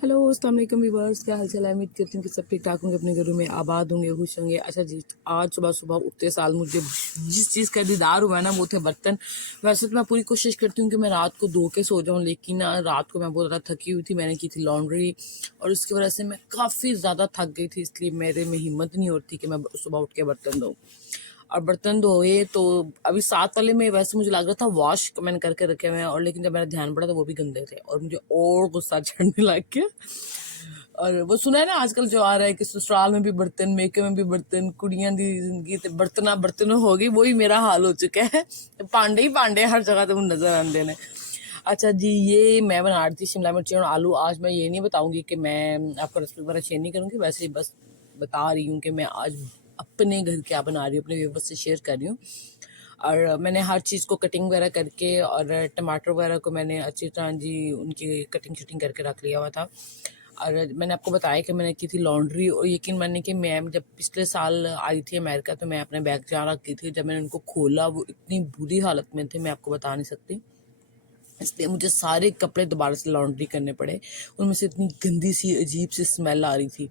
Hello अस्सलाम वालेकुम viewers, क्या हाल चाल है। उम्मीद करती हूँ कि सब ठीक ठाक होंगे, अपने घरों में आबाद होंगे, खुश होंगे। अच्छा जी, आज सुबह सुबह उठते साल मुझे जिस चीज़ का दीदार हुआ है ना, वो थे बर्तन। वैसे तो मैं पूरी कोशिश करती हूँ कि मैं रात को धो के सो जाऊँ, लेकिन रात को मैं बहुत ज़्यादा थकी हुई थी। मैंने की थी लॉन्ड्री और उसकी वजह से मैं काफ़ी ज़्यादा थक गई थी, इसलिए मेरे में हिम्मत नहीं होती कि मैं सुबह उठ के बर्तन धोऊँ। और बर्तन धोए तो अभी 7 वाले में वैसे मुझे लग रहा था वॉश मैंने करके रखे हुए हैं, और लेकिन जब मेरा ध्यान पड़ा तो वो भी गंदे थे और मुझे और गुस्सा चढ़ने लग गया। और वो सुना है ना आजकल जो आ रहा है कि ससुराल में भी बर्तन, मेके में भी बर्तन, कुड़ियां दी जिंदगी ते बर्तना बर्तन हो गई। वही मेरा हाल हो चुका है, पांडे ही पांडे हर जगह तो नजर आते हैं। अच्छा जी, ये मैं बना रही थी शिमला मिर्ची और आलू। आज मैं ये नहीं बताऊंगी कि मैं आपको रेसिपी वगैरह शेयर नहीं करूंगी, वैसे ही बस बता रही हूँ कि मैं आज अपने घर क्या बना रही हूँ, अपने व्यूअर्स से शेयर कर रही हूँ। और मैंने हर चीज़ को कटिंग वगैरह करके, और टमाटर वगैरह को मैंने अच्छी तरह जी उनकी कटिंग शटिंग करके रख लिया हुआ था। और मैंने आपको बताया कि मैंने की थी लॉन्ड्री, और यकीन मानिए कि मैं जब पिछले साल आई थी अमेरिका तो मैं अपने बैग जहाँ रखी थी, जब मैंने उनको खोला वो इतनी बुरी हालत में थे, मैं आपको बता नहीं सकती। इसलिए मुझे सारे कपड़े दोबारा से लॉन्ड्री करने पड़े। उनमें से इतनी गंदी सी अजीब सी स्मेल आ रही थी,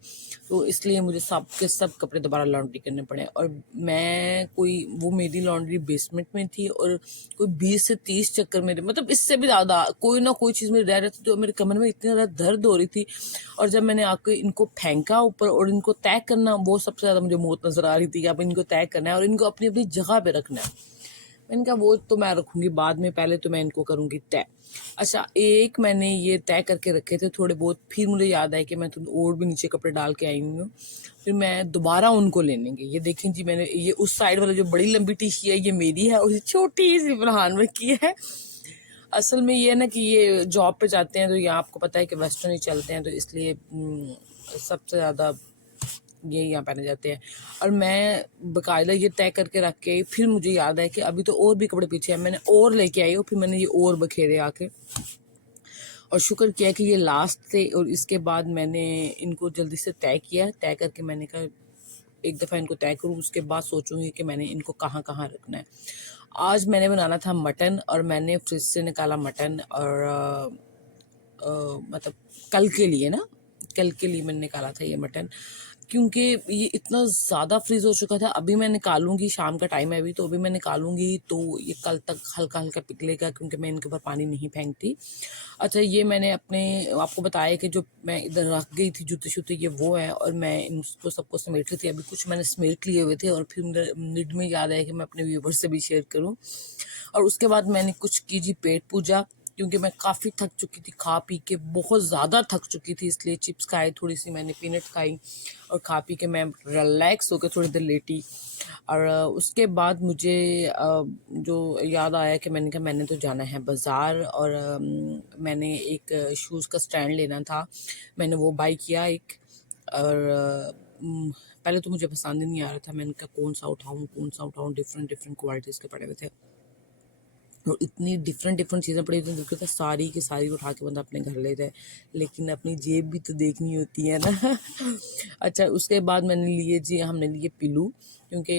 तो इसलिए मुझे सब के सब कपड़े दोबारा लॉन्ड्री करने पड़े। और मैं कोई वो मेरी लॉन्ड्री बेसमेंट में थी, और कोई 20 से 30 चक्कर मेरे, मतलब इससे भी ज़्यादा कोई ना कोई चीज़ मेरी रह रही थी, जो मेरे कमर में इतनी ज़्यादा दर्द हो रही थी। और जब मैंने आके इनको फेंका ऊपर और इनको तय करना, वो सबसे ज़्यादा मुझे मौत नज़र आ रही थी कि अब इनको तय करना है और इनको अपनी अपनी जगह पे रखना है। मैंने कहा वो तो मैं रखूंगी बाद में, पहले तो मैं इनको करूंगी तय। अच्छा, एक मैंने ये तय करके रखे थे थोड़े बहुत, फिर मुझे याद आया कि मैं तो और भी नीचे कपड़े डाल के आई हूँ, फिर मैं दोबारा उनको लेने गई। ये देखें जी, मैंने ये उस साइड वाला जो बड़ी लंबी टीशी है ये मेरी है, और ये छोटी सी फरहान में की है। असल में ये है ना कि ये जॉब पे जाते हैं तो यहाँ आपको पता है कि वेस्टर्न ही चलते हैं, तो इसलिए सबसे ज़्यादा ये यहाँ पहने जाते हैं। और मैं बाकायदा ये तय करके रख के, फिर मुझे याद है कि अभी तो और भी कपड़े पीछे हैं, मैंने और लेके आई हूँ, फिर मैंने ये और बखेरे आके, और शुक्र किया कि ये लास्ट थे। और इसके बाद मैंने इनको जल्दी से तय किया, तय करके मैंने कहा एक दफ़ा इनको तय करूँ, उसके बाद सोचूंगी कि मैंने इनको कहाँ कहाँ रखना है। आज मैंने बनाना था मटन, और मैंने फ्रिज से निकाला मटन, और मतलब कल के लिए मैंने निकाला था ये मटन, क्योंकि ये इतना ज़्यादा फ्रीज हो चुका था। अभी मैं निकालूंगी, शाम का टाइम है अभी, तो अभी मैं निकालूंगी तो ये कल तक हल्का हल्का पिघलेगा, क्योंकि मैं इनके ऊपर पानी नहीं फेंकती। अच्छा, ये मैंने अपने आपको बताया कि जो मैं इधर रख गई थी जूते शूते, ये वो है, और मैं इनको सबको समेट रही थी। अभी कुछ मैंने समेट लिए हुए थे, और फिर मेरे मिड में याद आया कि मैं अपने व्यूवर से भी शेयर करूँ। और उसके बाद मैंने कुछ की जी पेट पूजा, क्योंकि मैं काफ़ी थक चुकी थी, खा पी के बहुत ज़्यादा थक चुकी थी, इसलिए चिप्स खाए, थोड़ी सी मैंने पीनट खाई, और खा पी के मैं रिलैक्स होकर थोड़ी देर लेटी। और उसके बाद मुझे जो याद आया कि मैंने कहा मैंने तो जाना है बाज़ार, और मैंने एक शूज़ का स्टैंड लेना था, मैंने वो बाई किया एक। और पहले तो मुझे पसंद ही नहीं आ रहा था, मैंने कहा कौन सा उठाऊँ, डिफरेंट डिफरेंट क्वालिटीज़ के पड़े हुए थे, और इतनी डिफरेंट डिफरेंट चीज़ें पड़ी थी, दिल था सारी की सारी उठा के बंदा अपने घर ले जाए, लेकिन अपनी जेब भी तो देखनी होती है ना। अच्छा, उसके बाद हमने लिए पिल्लू, क्योंकि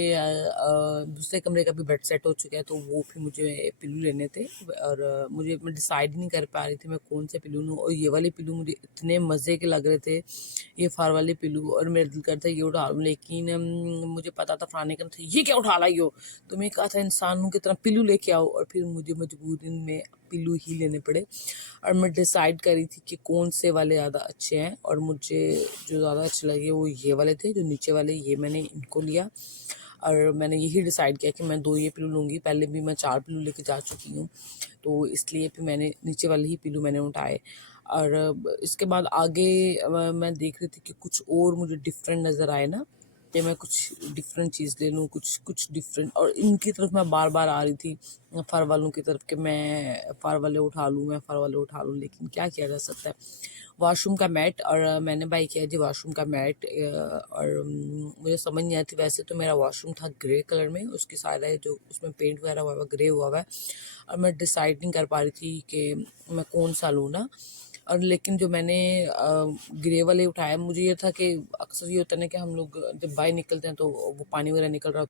दूसरे कमरे का भी बेड सेट हो चुका है, तो वो फिर मुझे पिल्लू लेने थे। और मैं डिसाइड नहीं कर पा रही थी मैं कौन से पिल्लू लूँ, और ये वाले पिल्लू मुझे इतने मज़े के लग रहे थे, ये फार वाले पिल्लू, और मेरा दिल करता ये उठा लूँ, लेकिन मुझे पता था फलाने का था ये क्या उठा लाई हो, तो मैं कहा था इंसानों की तरह पिल्लू लेके आओ, और फिर मुझे मजबूरी में पिल्लू ही लेने पड़े। और मैं डिसाइड करी थी कि कौन से वाले ज़्यादा अच्छे हैं, और मुझे जो ज़्यादा अच्छे लगे वो ये वाले थे, जो नीचे वाले, ये मैंने इनको लिया। और मैंने यही डिसाइड किया कि मैं 2 ये पिल्लू लूँगी, पहले भी मैं 4 पिल्लू लेके जा चुकी हूँ, तो इसलिए फिर मैंने नीचे वाले ही पिल्लू मैंने उठाए। और इसके बाद आगे मैं देख रही थी कि कुछ और मुझे डिफरेंट नज़र आए ना, कि मैं कुछ डिफरेंट चीज़ ले लूँ, कुछ डिफरेंट, और इनकी तरफ मैं बार बार आ रही थी फ़र वालों की तरफ कि मैं फ़र वाले उठा लूँ, लेकिन क्या किया जा सकता है। वॉशरूम का मैट, और मैंने बाई किया जी वॉशरूम का मैट। और मुझे समझ नहीं आती, वैसे तो मेरा वॉशरूम था ग्रे कलर में, उसकी सारा जो उसमें पेंट वगैरह हुआ हुआ ग्रे हुआ हुआ है, और मैं डिसाइड नहीं कर पा रही थी कि मैं कौन सा लूँ ना। और लेकिन जो मैंने ग्रे वाले उठाया, मुझे ये था कि अक्सर ये होता है ना कि हम लोग जब बाहर निकलते हैं तो वो पानी वगैरह निकल रहा